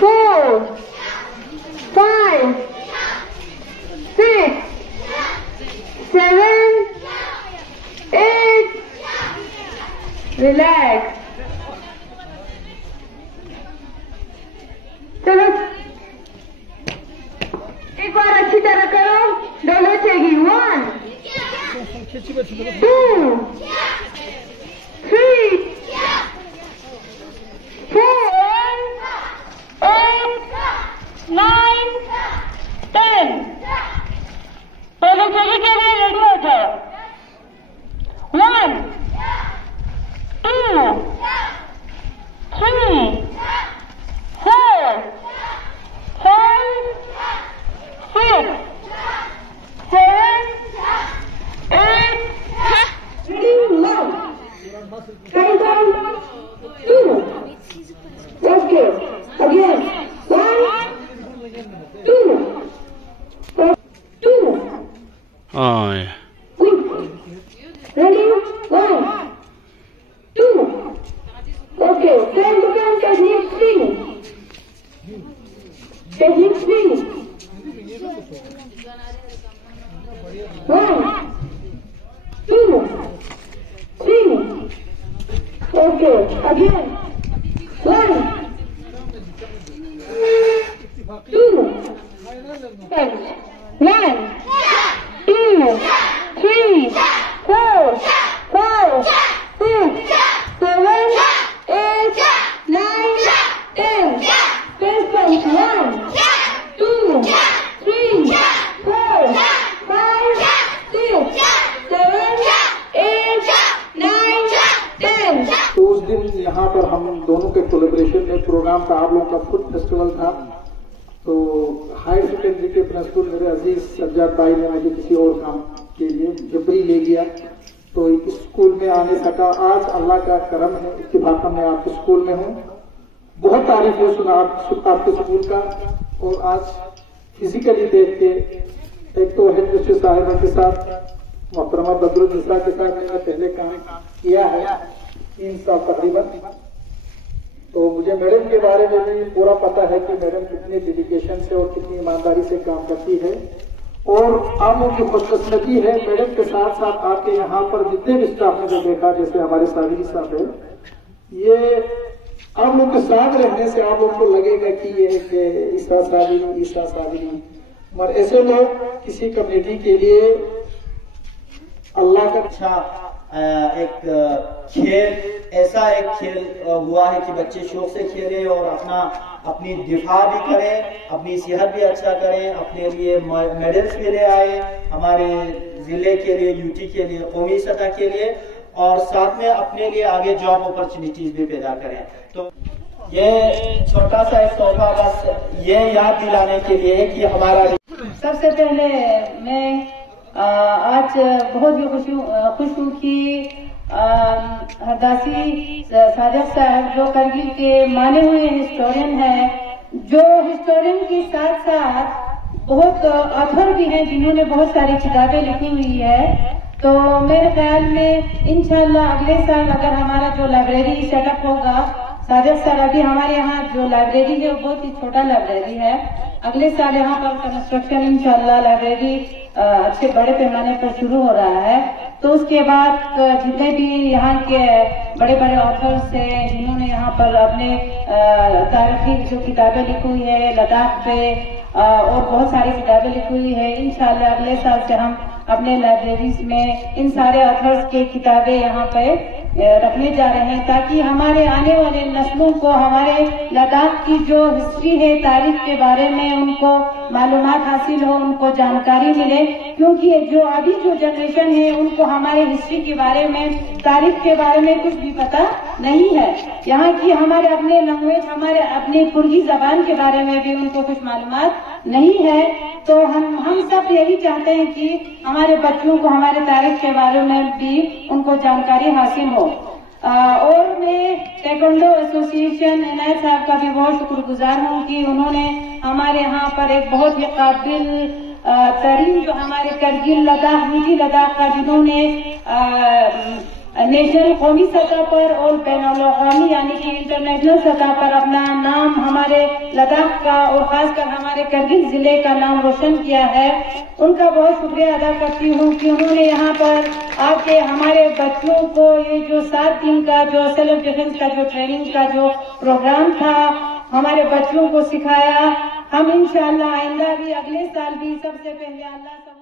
4, 5, 6, 7, 8. Relax. चलो एक बार अच्छी तरह करो, डोलो चेगी। 1, 2, 3, 4, 8, 9, 10. डोलो चेगी के लिए रेडी हो जाओ। 1, 2, 3, 4, 5, 6, 7, 8. Ready now. Count down 2. Okay. Again. 1, 2. 2. Aye. Ready? 1, 2. Okay. Time to count technique 3. Technique 3. 1, 2, 3. Okay. Again. 1, 2. 1, 2, 3, 4, 5, 6, 7, 8, 9, 10. 1, 2, 3, 4, 5, 6, 7, 8, 9, 10. तो उस दिन यहाँ पर हम दोनों के कोलेब्रेशन में प्रोग्राम था, आप लोगों का फूड फेस्टिवल था। तो हायर सेकेंडरी के प्रिंसिपल मेरे अजीज सज्जाद भाई ने मुझे किसी और काम के लिए जबरी ले गया, तो इस स्कूल में आने सका। आज अल्लाह का करम है, इत्तिफाकन मैं आपके स्कूल में हूँ। बहुत तारीफ है सुना आपके स्कूल का, और आज फिजिकली देख के, एक तो हेड मिस्ट्रेस साहिबा के साथ मोहतरमा बदरुल निसा के साथ मैंने पहले काम किया है 3 साल तकरीबन। तो मुझे मैडम के बारे में भी पूरा पता है कि मैडम कितनी डेडिकेशन से और कितनी ईमानदारी से काम करती है, और आप लोगों की खुशकिस्मती है मैडम के साथ साथ आपके यहाँ पर जितने भी स्टाफ ने जो देखा, जैसे हमारे साबिरी साहब है, ये आप लोग के साथ रहने से आप लोग को लगेगा कि ये एक ईसा साबिरी, मगर ऐसे लोग किसी कम्युनिटी के लिए अल्लाह का अच्छा एक खेल, ऐसा एक खेल हुआ है कि बच्चे शौक से खेले और अपनी दिफा भी करें, अपनी सेहत भी अच्छा करें, अपने लिए मेडल्स भी ले आए, हमारे जिले के लिए, यूटी के लिए, कौमी सतह के लिए, और साथ में अपने लिए आगे जॉब अपॉर्चुनिटीज भी पैदा करें। तो ये छोटा सा एक तोहफा बस ये याद दिलाने के लिए है कि हमारा। सबसे पहले मैं आज बहुत ही खुश हूँ कि हरदासी सादिक साहब जो करगिल के माने हुए हिस्टोरियन हैं, जो हिस्टोरियन के साथ साथ बहुत ऑथर भी हैं जिन्होंने बहुत सारी किताबें लिखी हुई है। तो मेरे ख्याल में इंशाल्लाह अगले साल अगर हमारा जो लाइब्रेरी सेटअप होगा, सादिक सर अभी हमारे यहाँ जो लाइब्रेरी है वो बहुत ही छोटा लाइब्रेरी है, अगले साल यहाँ पर कंस्ट्रक्शन इंशाल्लाह लाइब्रेरी अच्छे बड़े पैमाने पर शुरू हो रहा है। तो उसके बाद जितने भी यहाँ के बड़े बड़े ऑथर्स हैं जिन्होंने यहाँ पर अपने तारीखी जो किताबें लिखी हुई है लद्दाख पे और बहुत सारी किताबें लिखी हुई है, इंशाल्लाह अगले साल से हम अपने लाइब्रेरीज में इन सारे ऑथर्स की किताबें यहाँ पे रखने जा रहे हैं, ताकि हमारे आने वाले नस्लों को हमारे लद्दाख की जो हिस्ट्री है, तारीख के बारे में उनको मालूमात हासिल हो, उनको जानकारी मिले। क्योंकि जो अभी जो जनरेशन है उनको हमारे हिस्ट्री के बारे में, तारीख के बारे में कुछ भी पता नहीं है। यहाँ की हमारे अपने लैंग्वेज, हमारे अपने पुर्गी जबान के बारे में भी उनको कुछ मालूमात नहीं है। तो हम सब यही चाहते हैं कि हमारे बच्चों को हमारे तारीख के बारे में भी उनको जानकारी हासिल हो। और मैं टेक्वांडो एसोसिएशन इनायत साहब का भी बहुत शुक्रगुजार हूँ कि उन्होंने हमारे यहाँ पर एक बहुत ही काबिल तरीन जो हमारे करगिल लद्दाख, नीति लद्दाख का जिन्होंने नेशनल कौमी सतह पर और बैनुल-अक़वामी यानी कि इंटरनेशनल सतह पर अपना नाम हमारे लद्दाख का और खासकर हमारे करगिल जिले का नाम रोशन किया है, उनका बहुत शुक्रिया अदा करती हूँ कि उन्होंने यहाँ पर आके हमारे बच्चों को ये जो 7 दिन का जो सेल्फ डिफेंस का जो ट्रेनिंग का जो प्रोग्राम था हमारे बच्चों को सिखाया। हम इंशाअल्लाह आइंदा भी अगले साल भी सबसे पहले अल्लाह